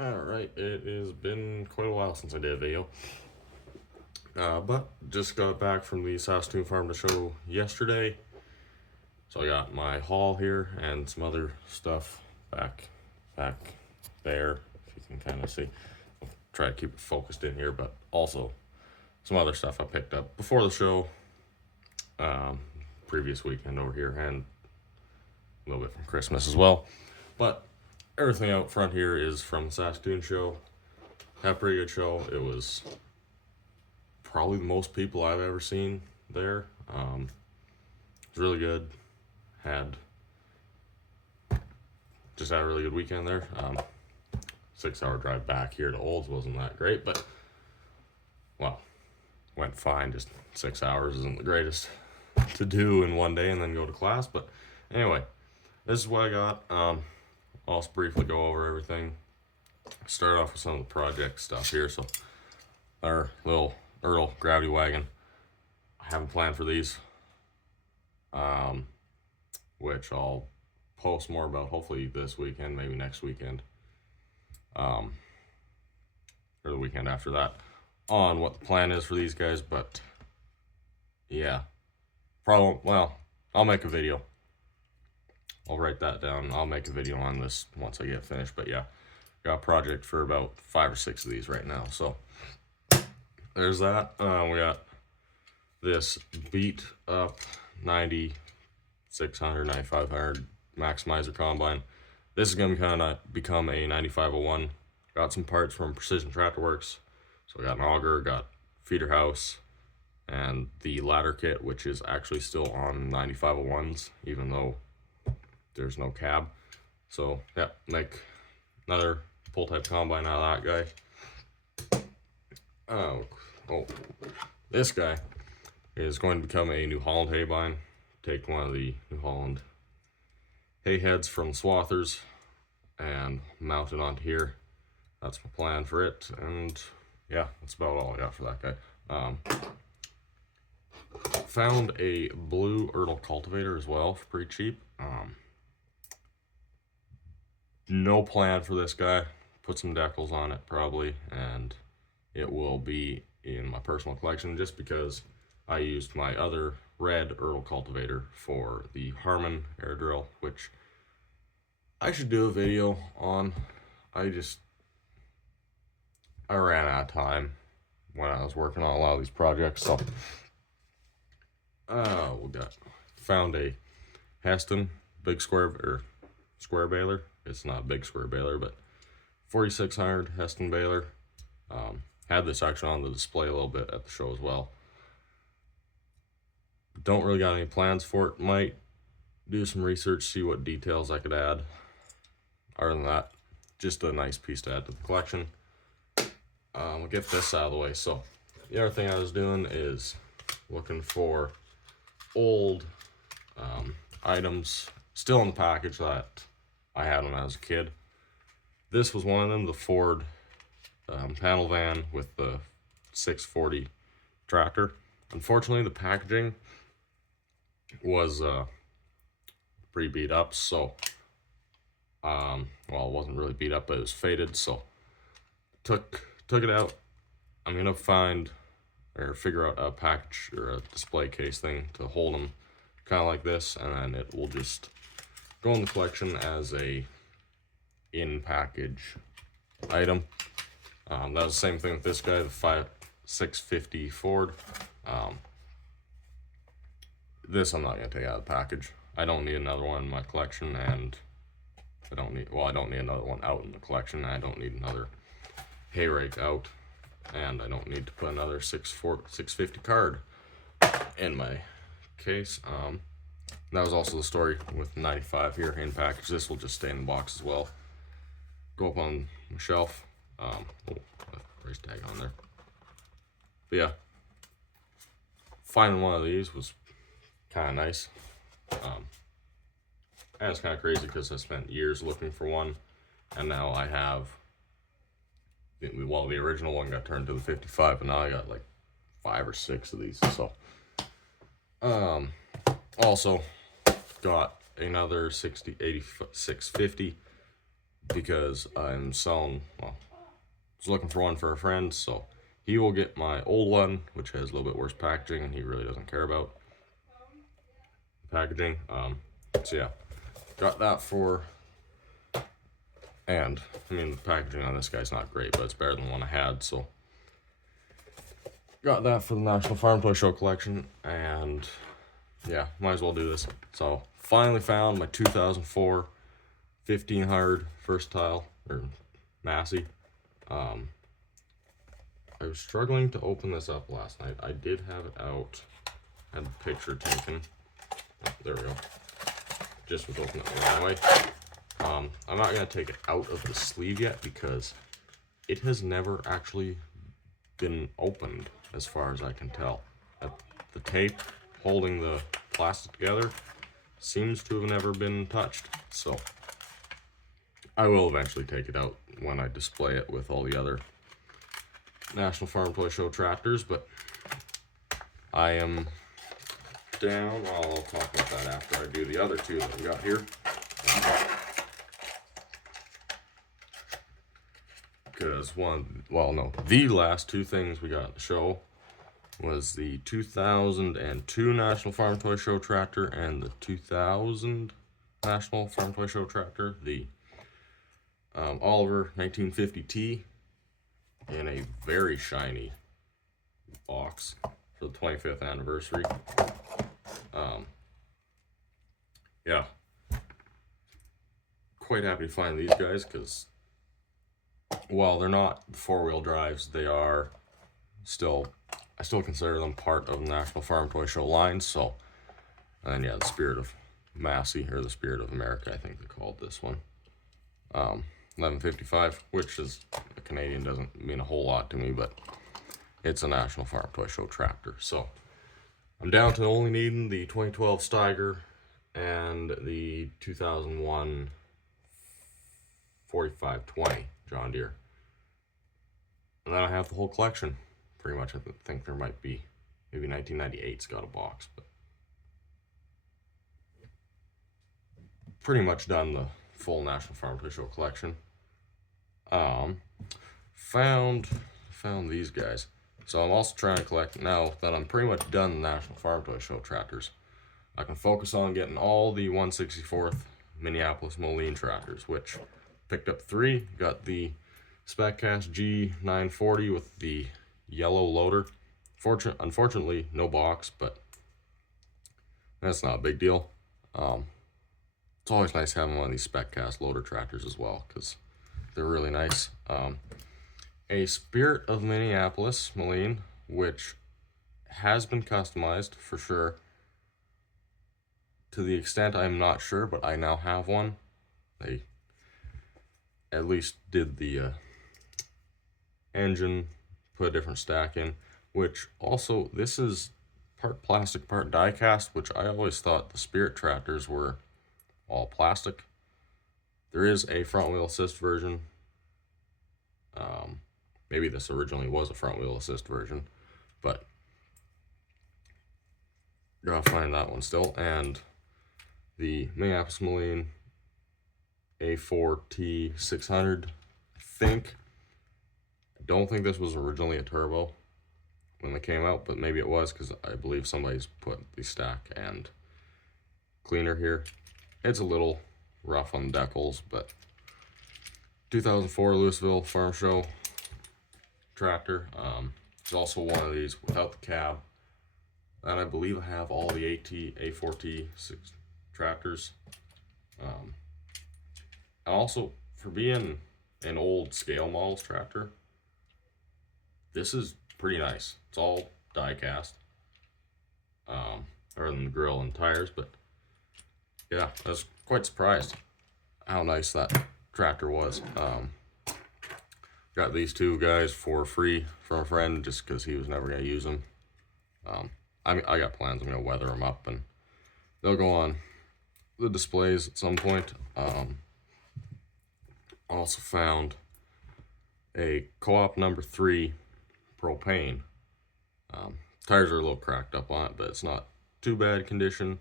Alright, it has been quite a while since I did a video. But just got back from the Saskatoon farm to show yesterday. So I got my haul here and some other stuff back there, if you can kind of see. I'll try to keep it focused in here, but also some other stuff I picked up before the show, previous weekend over here, and a little bit from Christmas as well. But everything out front here is from the Saskatoon show. Had a pretty good show. It was probably the most people I've ever seen there. It was really good. Had a really good weekend there. 6 hour drive back here to Olds wasn't that great, but well, went fine. Just 6 hours isn't the greatest to do in one day and then go to class. But anyway, this is what I got. I'll just briefly go over everything. Start off with some of the project stuff here. So our little Earl gravity wagon. I haven't planned for these, which I'll post more about hopefully this weekend, maybe next weekend, or the weekend after that, on what the plan is for these guys. But yeah, probably, well, I'll make a video. I'll write that down. I'll make a video on this once I get finished. But yeah, got a project for about 5 or 6 of these right now. So there's that. We got this beat up 9600, 9500 Maximizer combine. This is going to become a 9501. Got some parts from Precision Tractor Works. So I got an auger, got feeder house, and the ladder kit, which is actually still on 9501s, even though there's no cab. So yeah, make another pull type combine out of that guy. Oh, this guy is going to become a New Holland hay bine. Take one of the New Holland hay heads from Swathers and mount it onto here. That's my plan for it. And yeah, that's about all I got for that guy. Found a blue Ertl cultivator as well for pretty cheap. No plan for this guy. Put some decals on it probably, and it will be in my personal collection just because I used my other red Ertl cultivator for the Harman air drill, which I should do a video on. I ran out of time when I was working on a lot of these projects. So found a Heston big square baler. It's not a big square baler, but 4600 Heston baler. Had this actually on the display a little bit at the show as well. Don't really got any plans for it. Might do some research, see what details I could add. Other than that, just a nice piece to add to the collection. We'll get this out of the way. So the other thing I was doing is looking for old items still in the package that I had when I was a kid. This was one of them, the Ford panel van with the 640 tractor. Unfortunately, the packaging was pretty beat up, so well, it wasn't really beat up, but it was faded, so took it out. I'm gonna find or figure out a package or a display case thing to hold them kind of like this, and then it will just go in the collection as a in-package item. That was the same thing with this guy, the 650 Ford. This I'm not going to take out of the package. I don't need another one in my collection, and I don't need another one out in the collection. I don't need another hay rake out, and I don't need to put another 650 card in my case. That was also the story with 95 here in package. This will just stay in the box as well. Go up on the shelf. Price tag on there. But yeah, finding one of these was kind of nice. And it's kind of crazy because I spent years looking for one, and now I have. Well, the original one got turned to the 55, and now I got like 5 or 6 of these. So, also got another 650 because I'm selling, well, I was looking for one for a friend, so he will get my old one, which has a little bit worse packaging, and he really doesn't care about packaging. So yeah, got that for, and I mean the packaging on this guy's not great, but it's better than the one I had, so got that for the National Farm Toy Show collection, and yeah, might as well do this. So finally found my 2004 1500 versatile or Massey. I was struggling to open this up last night. I did have it out, had the picture taken. Oh, there we go. Just was opening it the wrong way. I'm not gonna take it out of the sleeve yet because it has never actually been opened, as far as I can tell. The tape holding the plastic together seems to have never been touched, so I will eventually take it out when I display it with all the other National Farm Toy Show tractors, but I am down. Well, I'll talk about that after I do the other two that we got here. Because the last two things we got at the show was the 2002 National Farm Toy Show tractor and the 2000 National Farm Toy Show tractor, the Oliver 1950T, in a very shiny box for the 25th anniversary. Yeah, quite happy to find these guys because while they're not four-wheel drives, they are still, I still consider them part of the National Farm Toy Show line. So, and yeah, the Spirit of Massey, or the Spirit of America, I think they called this one. 1155, which is a Canadian, doesn't mean a whole lot to me, but it's a National Farm Toy Show tractor. So I'm down to only needing the 2012 Steiger and the 2001 4520 John Deere. And then I have the whole collection, pretty much. I think there might be, maybe 1998's got a box, but pretty much done the full National Farm Toy Show collection. Found these guys. So I'm also trying to collect, now that I'm pretty much done the National Farm Toy Show tractors, I can focus on getting all the 1/64th Minneapolis Moline tractors, which picked up 3. Got the SpecCast G940 with the yellow loader. Unfortunately, no box, but that's not a big deal. It's always nice having one of these SpecCast loader tractors as well, because they're really nice. A Spirit of Minneapolis Moline, which has been customized for sure. To the extent I'm not sure, but I now have one. They at least did the engine, put a different stack in, which also, this is part plastic, part die cast, which I always thought the Spirit tractors were all plastic. There is a front wheel assist version. Maybe this originally was a front wheel assist version, but gotta find that one still. And the Minneapolis Moline A4T 600, I don't think this was originally a turbo when they came out, but maybe it was, because I believe somebody's put the stack and cleaner here. It's a little rough on the decals, but 2004 Louisville Farm Show tractor. There's also one of these without the cab, and I believe I have all the A4T 6 tractors. And also, for being an old scale models tractor, this is pretty nice. It's all die cast, other than the grill and tires, but yeah, I was quite surprised how nice that tractor was. Got these two guys for free from a friend just because he was never going to use them. I got plans. I'm going to weather them up and they'll go on the displays at some point. Also found a Co-op number 3 propane. Tires are a little cracked up on it, but it's not too bad condition.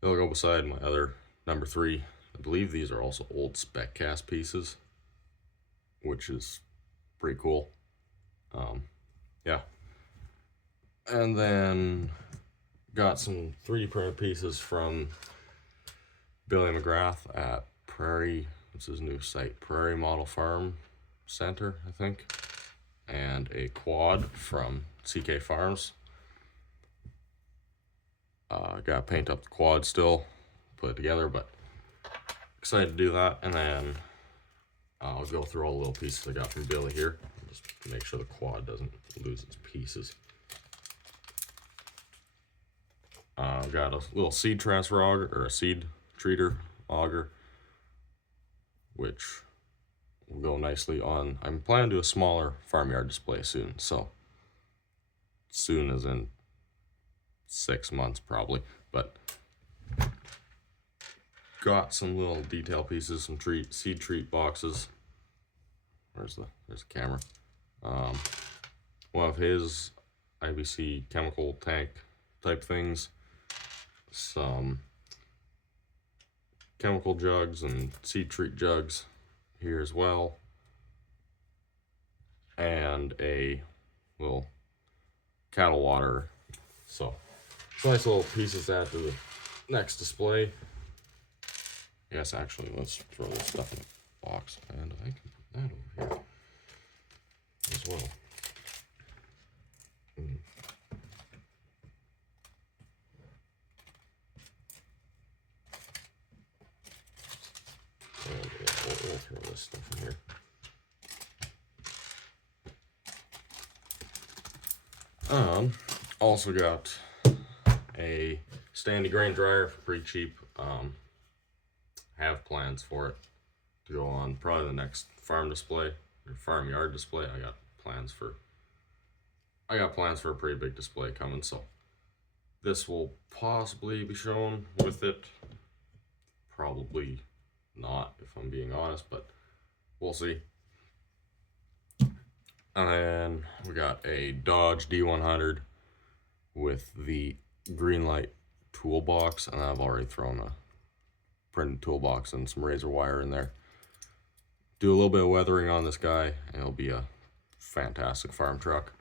They'll go beside my other number 3 I believe these are also old spec cast pieces, which is pretty cool. Yeah. And then got some 3D printed pieces from Billy McGrath at Prairie, what's his new site? Prairie Model Farm Center, I think. And a quad from CK Farms. Got to paint up the quad still, put it together, but excited to do that. And then I'll go through all the little pieces I got from Billy here, just to make sure the quad doesn't lose its pieces. Got a little seed transfer auger, or a seed treater auger, which will go nicely on. I'm planning to do a smaller farmyard display soon, so soon as in 6 months probably, but got some little detail pieces, some seed treat boxes. There's the camera. One of his IBC chemical tank type things, some chemical jugs and seed treat jugs here as well, and a little cattle water. So nice little pieces to add to the next display. Yes, actually, let's throw this stuff in a box, and I can put that over here as well. And we'll throw this stuff in here. Also got a standy grain dryer for pretty cheap. Have plans for it to go on probably the next farm display or farmyard display. I got plans for a pretty big display coming, so this will possibly be shown with it. Probably not, if I'm being honest, but we'll see. And then we got a Dodge D100 with the green light toolbox, and I've already thrown a printed toolbox and some razor wire in there. Do a little bit of weathering on this guy, and it'll be a fantastic farm truck.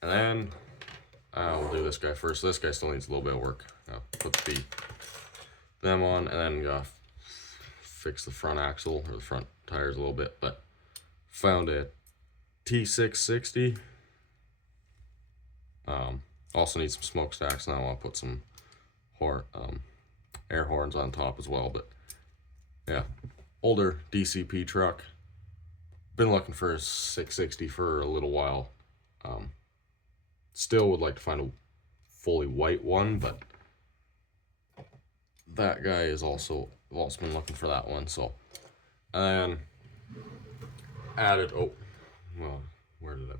And then we'll do this guy first. This guy still needs a little bit of work. Put them on, and then fix the front axle or the front tires a little bit. But found a T660. Also need some smokestacks, and I want to put some air horns on top as well. But yeah, older DCP truck. Been looking for a 660 for a little while. Still would like to find a fully white one, but that guy is also, I've also been looking for that one. So, and added, where did I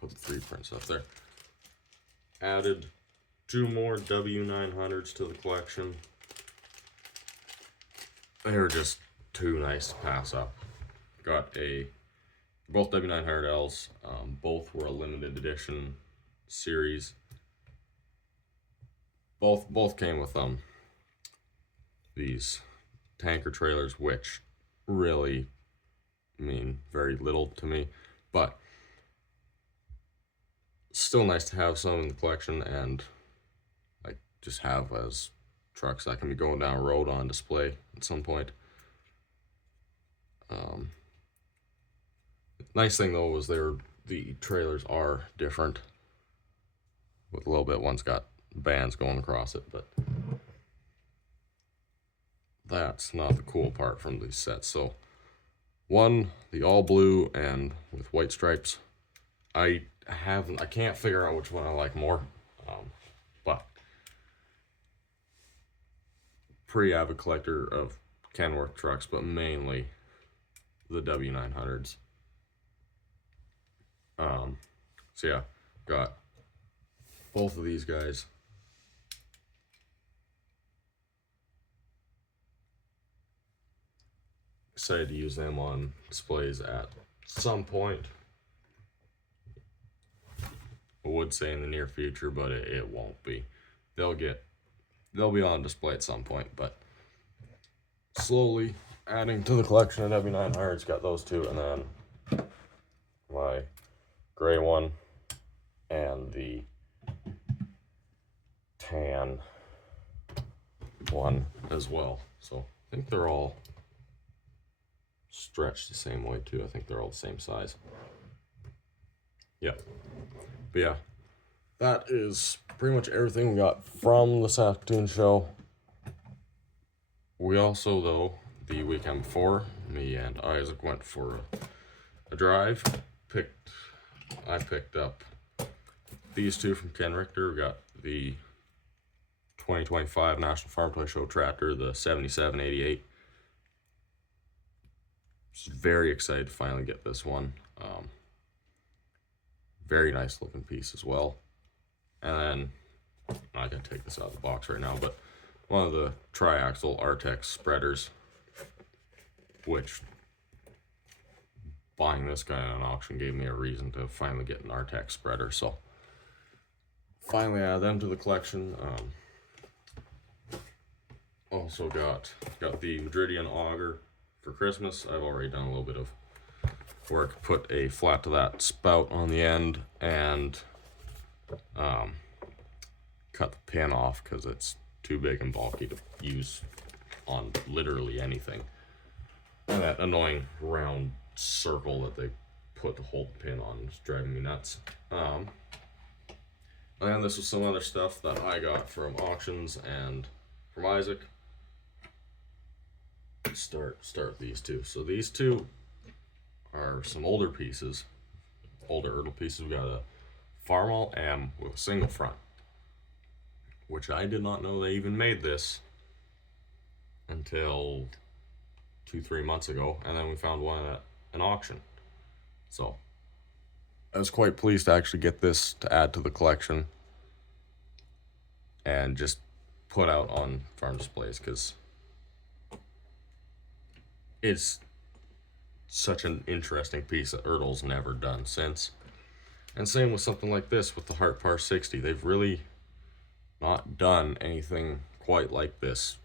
put the 3 prints up there? Added 2 more W900s to the collection. They were just too nice to pass up. Got both W900Ls. Both were a limited edition series. Both came with these tanker trailers, which really mean very little to me, but still nice to have some in the collection, and like just have as trucks that can be going down a road on display at some point. Nice thing though was the trailers are different with a little bit. One's got bands going across it, but that's not the cool part from these sets. So one, the all blue and with white stripes. I can't figure out which one I like more, but pretty avid collector of Kenworth trucks, but mainly the W900s. So yeah, got both of these guys. Excited to use them on displays at some point. I would say in the near future, but it won't be. They'll get they'll be on display at some point, but slowly adding to the collection at W900's got those two, and then my gray one and the tan one as well. So I think they're all stretched the same way too. I think they're all the same size. Yep. But yeah, that is pretty much everything we got from the Saskatoon show. We also, though, the weekend before, me and Isaac went for a drive. I picked up these two from Ken Richter. We got the 2025 National Farm Toy Show tractor, the 7788. Just very excited to finally get this one. Very nice looking piece as well. And then, I gotta take this out of the box right now, but one of the triaxle Artex spreaders, which buying this guy at an auction gave me a reason to finally get an Artex spreader. So finally add them to the collection. Also got the Madridian auger for Christmas. I've already done a little bit of work, put a flat to that spout on the end, and cut the pin off because it's too big and bulky to use on literally anything. And that annoying round circle that they put to hold the pin on is driving me nuts. And this was some other stuff that I got from auctions and from Isaac. Start these two. So these two are some older pieces, older Ertl pieces. We got a Farmall M with a single front, which I did not know they even made this until 2-3 months ago, and then we found one at an auction. So I was quite pleased to actually get this to add to the collection and just put out on farm displays, because it's such an interesting piece that Ertl's never done since. And same with something like this with the Hartpar 60. They've really not done anything quite like this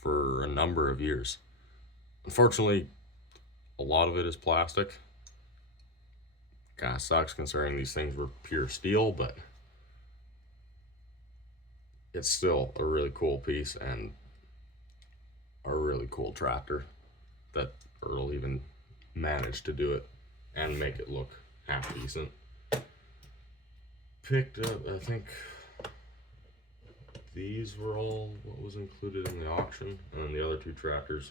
for a number of years. Unfortunately, a lot of it is plastic. Kind of sucks considering these things were pure steel, but it's still a really cool piece and a really cool tractor that Ertl even managed to do it and make it look half decent. Picked up, I think these were all what was included in the auction, and then the other two tractors,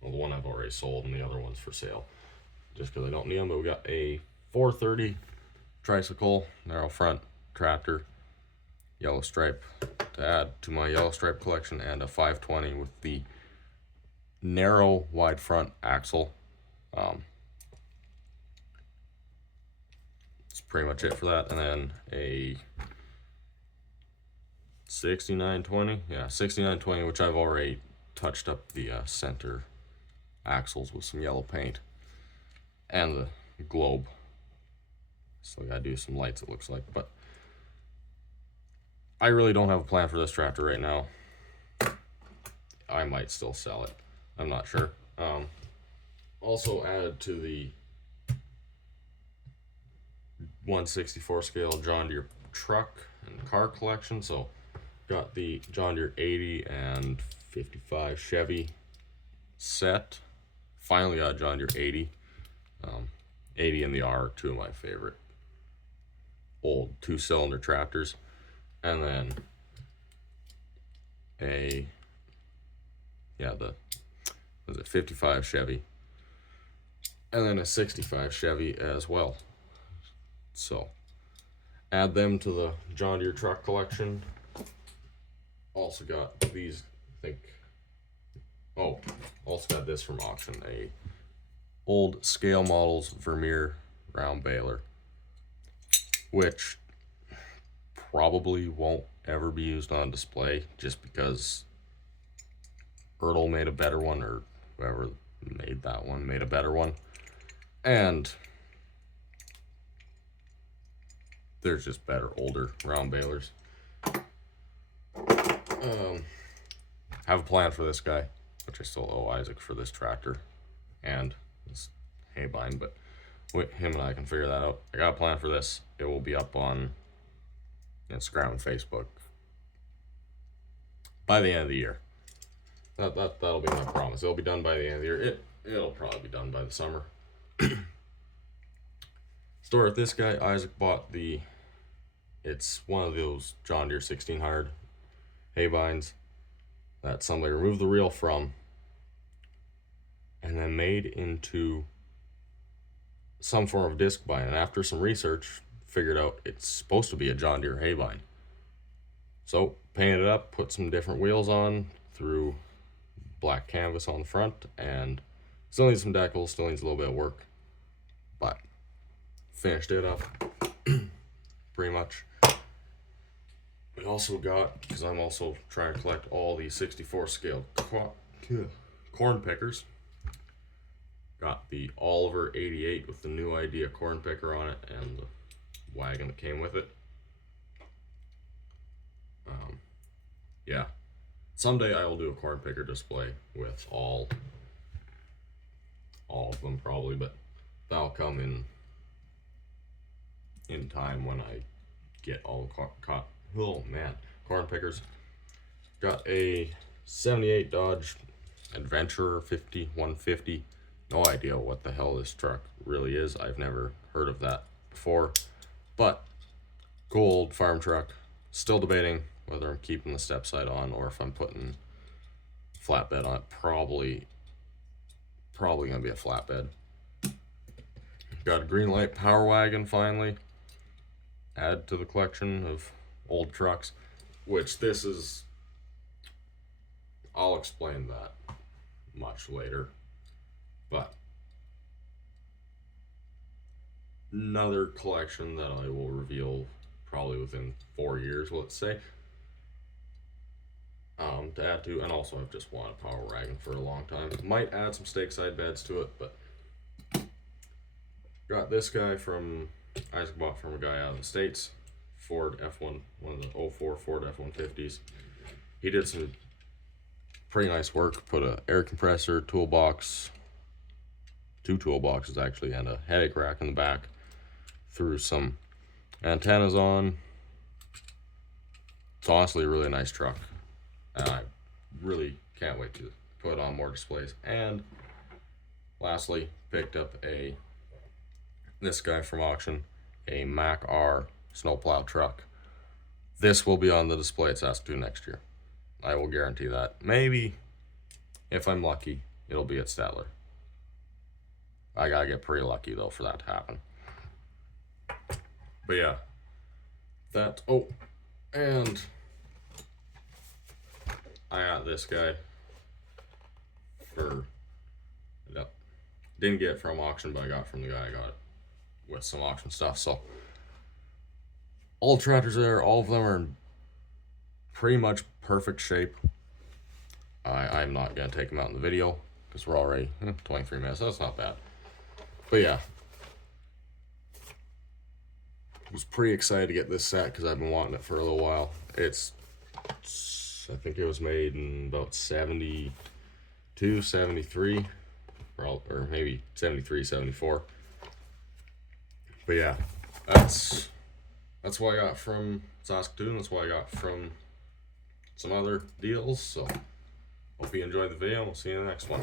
well, the one I've already sold and the other one's for sale just because I don't need them. But we got a 430 tricycle narrow front tractor, yellow stripe to add to my yellow stripe collection, and a 520 with the narrow wide front axle. That's pretty much it for that. And then a 6920, yeah, 6920, which I've already touched up the center axles with some yellow paint and the globe. So I gotta do some lights, it looks like. But I really don't have a plan for this tractor right now. I might still sell it, I'm not sure. Also added to the 1/64 scale John Deere truck and car collection. So got the John Deere 80 and 55 Chevy set. Finally got a John Deere 80. 80 and the R are two of my favorite old 2-cylinder tractors. And then was it 55 Chevy, and then a 65 Chevy as well. So add them to the John Deere truck collection. Also got these, also got this from auction, a old scale models Vermeer round baler, which probably won't ever be used on display just because Ertl made a better one, or whoever made that one made a better one, and there's just better older round balers. have a plan for this guy, which I still owe Isaac for this tractor and this hay bind, but him and I can figure that out. I got a plan for this. It will be up on Instagram and Facebook by the end of the year. That'll be my promise. It'll be done by the end of the year. It'll probably be done by the summer. Story with this guy, Isaac bought it's one of those John Deere 1600 hay binds that somebody removed the reel from and then made into some form of disc bind. And after some research, figured out it's supposed to be a John Deere hay bind. So painted it up, put some different wheels on, threw black canvas on the front, and still needs some decals, still needs a little bit of work, but finished it up pretty much. We also got, because I'm also trying to collect all the 64 scale corn pickers, got the Oliver 88 with the new idea corn picker on it and the wagon that came with it. Yeah, someday I will do a corn picker display with all of them probably, but that'll come in time when I get all the corn pickers. Got a 78 Dodge Adventurer 150. No idea what the hell this truck really is. I've never heard of that before, but cool old farm truck. Still debating whether I'm keeping the step side on or if I'm putting flatbed on it. Probably gonna be a flatbed. Got a green light power wagon finally. Add to the collection of old trucks, which this is, I'll explain that much later, but another collection that I will reveal probably within 4 years, let's say, to add to. And also I've just wanted a power wagon for a long time. Might add some stake side beds to it, but got this guy from Isaac, bought from a guy out of the States, Ford F1, one of the 04 Ford F-150s. He did some pretty nice work, put a air compressor, toolbox, 2 toolboxes actually, and a headache rack in the back, threw some antennas on. It's honestly a really nice truck, and I really can't wait to put on more displays. And lastly, picked up this guy from auction, a Mac R snowplow truck. This will be on the display at Saskatoon next year. I will guarantee that. Maybe, if I'm lucky, it'll be at Statler. I gotta get pretty lucky though for that to happen. But yeah, and I got this guy didn't get it from auction, but I got it from the guy I got it with some auction stuff. So all tractors there, all of them are in pretty much perfect shape. I'm not gonna take them out in the video because we're already 23 minutes. That's not bad. But yeah, I was pretty excited to get this set because I've been wanting it for a little while. I think it was made in about 72, 73, or maybe 73, 74. But yeah, that's what I got from Saskatoon. That's what I got from some other deals. So hope you enjoyed the video. We'll see you in the next one.